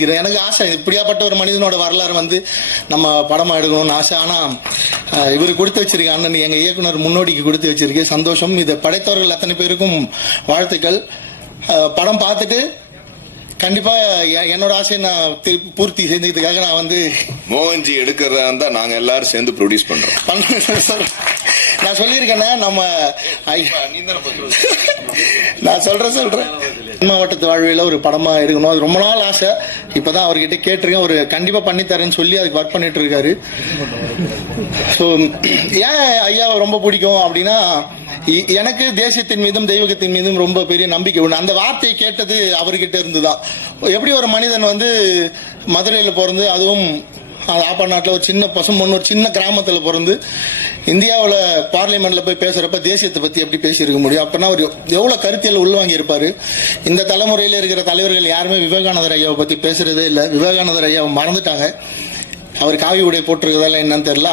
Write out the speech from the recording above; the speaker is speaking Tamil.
எனக்கு ஆசை இப்படியாப்பட்ட ஒரு மனிதனோட வரலாறு வந்து நம்ம படமா எடுக்கணும்னு ஆசை. ஆனா இவர் கொடுத்து வச்சிருக்க அண்ணன் எங்க இயக்குனர் முன்னோடிக்கு கொடுத்து வச்சிருக்க சந்தோஷம். இதை படைத்தவர்கள் அத்தனை பேருக்கும் வாழ்த்துக்கள். படம் பார்த்துட்டு கண்டிப்பா என்னோட ஆசையை நான் பூர்த்தி செஞ்சதுக்காக நான் வந்து மோகன்ஜி எடுக்கிறதா இருந்தா நாங்க எல்லாரும் சேர்ந்து ப்ரொடியூஸ் பண்றோம். நான் சொல்லியிருக்கேன்னா நம்ம நான் சொல்றேன் மாவட்டத்து வாழ்வியல ஒரு படமா இருக்கணும். அது ரொம்ப நாள் ஆசை. இப்பதான் அவர்கிட்ட கேட்டிருக்கேன். ஒரு கண்டிப்பா பண்ணி தரேன்னு சொல்லி அதுக்கு ஒர்க் பண்ணிட்டு இருக்காரு. ஸோ ஏன் ஐயாவை ரொம்ப பிடிக்கும் அப்படின்னா எனக்கு தேசியத்தின் மீதும் தெய்வகத்தின் மீதும் ரொம்ப பெரிய நம்பிக்கை உண்டு. அந்த வார்த்தையை கேட்டது அவர்கிட்ட இருந்துதான். எப்படி ஒரு மனிதன் வந்து மதுரையில் பிறந்து அதுவும் ஆப்பா நாட்டில் ஒரு சின்ன பசும்பொண்ணு ஒரு சின்ன கிராமத்தில் பிறந்து இந்தியாவில் பார்லிமெண்ட்ல போய் பேசுறப்ப தேசியத்தை பத்தி எப்படி பேசியிருக்க முடியும்? அப்படின்னா அவர் எவ்வளவு கருத்தியல் உள்வாங்கி இருப்பாரு. இந்த தலைமுறையில் இருக்கிற தலைவர்கள் யாருமே விவேகானந்தர் ஐயாவை பத்தி பேசுறதே இல்லை. விவேகானந்தர் ஐயாவை மறந்துட்டாங்க. அவர் காவி உடை போட்டிருக்கதால என்னன்னு தெரியல.